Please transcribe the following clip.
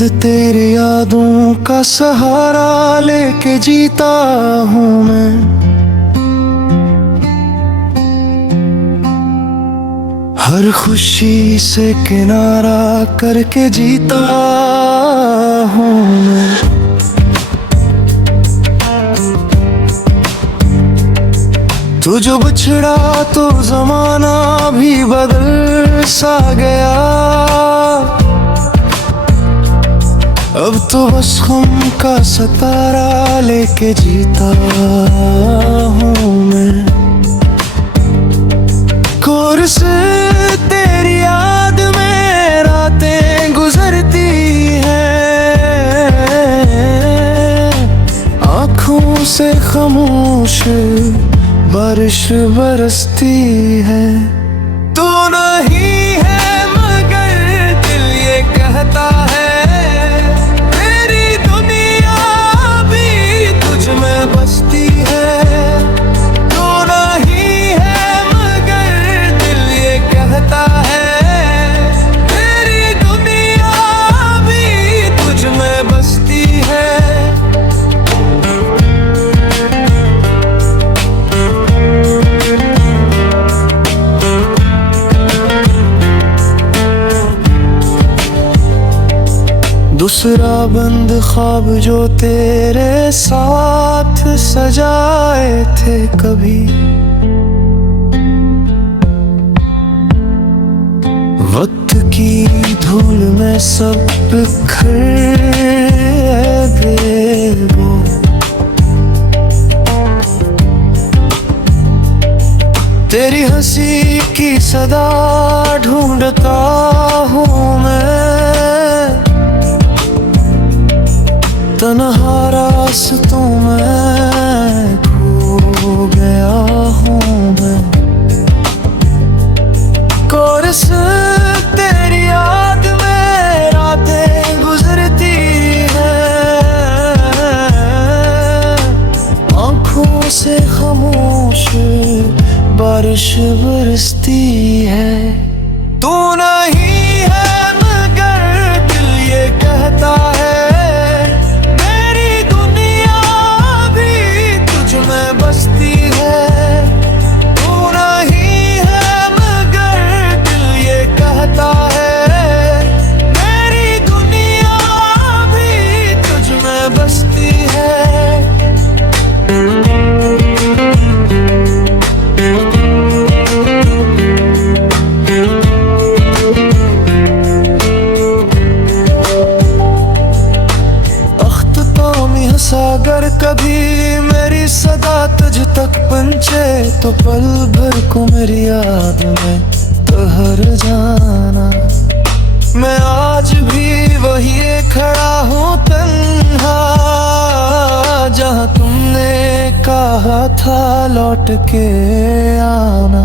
बूंद तेरी यादों का सहारा लेके जीता हूँ मैं। हर खुशी से किनारा करके जीता हूँ मैं। तू जो बिछड़ा तो जमाना भी बदल सा गया। अब तो बस गम का सतारा लेके जीता हूँ मैं। कोर से तेरी याद में रातें गुजरती हैं, आँखों से खामोश बारिश बरसती है। तू नहीं है मगर दिल ये कहता है, मेरी दुनिया भी तुझ में बसती है। तू नहीं है मगर दिल ये कहता है, मेरी दुनिया भी तुझ में बसती है। दूसरा बंद ख्वाब जो तेरे साथ सजाए थे कभी, वक्त की धूल में सब बिखर गए वो। तेरी हंसी की सदा ढूंढता हूँ मैं, तन्हा रास्तों में खो गया हूँ मैं। कोर से तेरी याद में रातें गुजरती हैं, आँखों से खामोश बारिश बरसती है। तू नहीं है मगर दिल ये कहता है, बसती है। तू नहीं है मगर दिल ये कहता है, मेरी दुनिया भी तुझ में बसती है। अख्तों में सागर कभी मेरी सदा तुझ तक पहुंचे तो पल भर को मेरी याद में ठहर जाना। मैं आज भी वही खड़ा हूँ तन्हा, जहाँ तुमने कहा था लौट के आना।